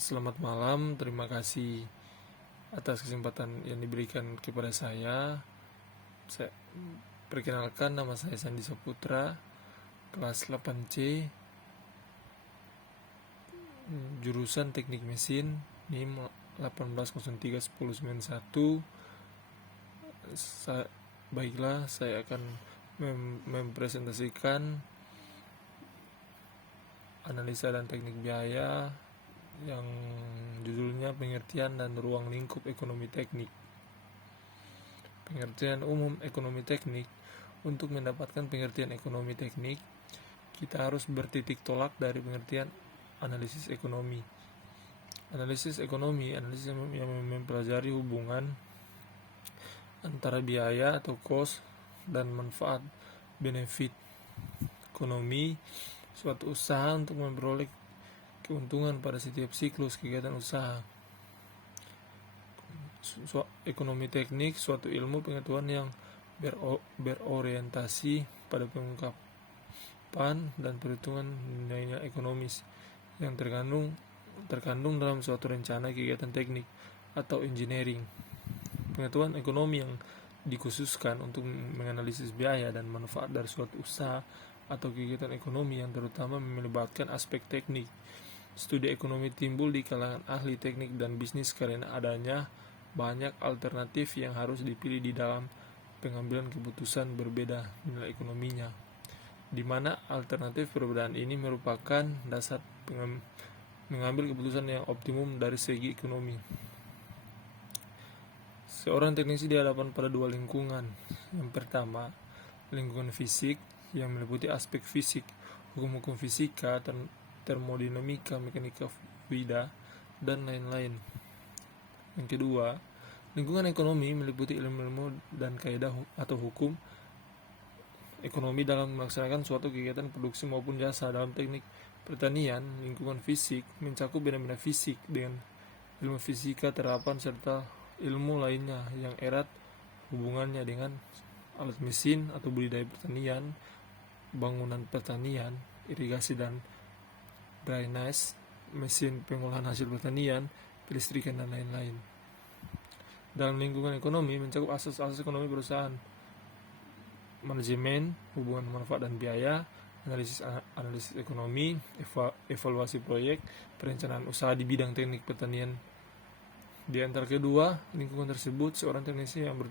Selamat malam, terima kasih atas kesempatan yang diberikan kepada saya. Perkenalkan, nama saya Sandi Saputra, kelas 8C, jurusan Teknik Mesin, NIM 18031091. Baiklah, saya akan mempresentasikan analisa dan teknik biaya yang judulnya pengertian dan ruang lingkup ekonomi teknik. Pengertian umum ekonomi teknik. Untuk mendapatkan pengertian ekonomi teknik, kita harus bertitik tolak dari pengertian analisis ekonomi. Analisis ekonomi yang mempelajari hubungan antara biaya atau cost dan manfaat benefit ekonomi suatu usaha untuk memperoleh keuntungan pada setiap siklus kegiatan usaha. Ekonomi teknik suatu ilmu pengetahuan yang berorientasi pada pengungkapan dan perhitungan nilai ekonomis yang terkandung dalam suatu rencana kegiatan teknik atau engineering. Pengetahuan ekonomi yang dikhususkan untuk menganalisis biaya dan manfaat dari suatu usaha atau kegiatan ekonomi yang terutama melibatkan aspek teknik. Studi ekonomi timbul di kalangan ahli teknik dan bisnis karena adanya banyak alternatif yang harus dipilih di dalam pengambilan keputusan berbeda nilai ekonominya, di mana alternatif perbedaan ini merupakan dasar mengambil keputusan yang optimum dari segi ekonomi. Seorang teknisi dihadapkan pada dua lingkungan. Yang pertama, lingkungan fisik yang meliputi aspek fisik, hukum-hukum fisika, termodinamika, mekanika fluida, dan lain-lain. Yang kedua, lingkungan ekonomi meliputi ilmu-ilmu dan kaidah atau hukum ekonomi dalam melaksanakan suatu kegiatan produksi maupun jasa. Dalam teknik pertanian, lingkungan fisik mencakup benda-benda fisik dengan ilmu fisika terapan serta ilmu lainnya yang erat hubungannya dengan alat mesin atau budidaya pertanian, bangunan pertanian, irigasi dan drainase, mesin pengolahan hasil pertanian, kelistrikan, dan lain-lain. Dalam lingkungan ekonomi mencakup asas-asas ekonomi perusahaan, manajemen, hubungan manfaat dan biaya, analisis ekonomi, evaluasi proyek, perencanaan usaha di bidang teknik pertanian. Di antara kedua lingkungan tersebut, seorang teknisi yang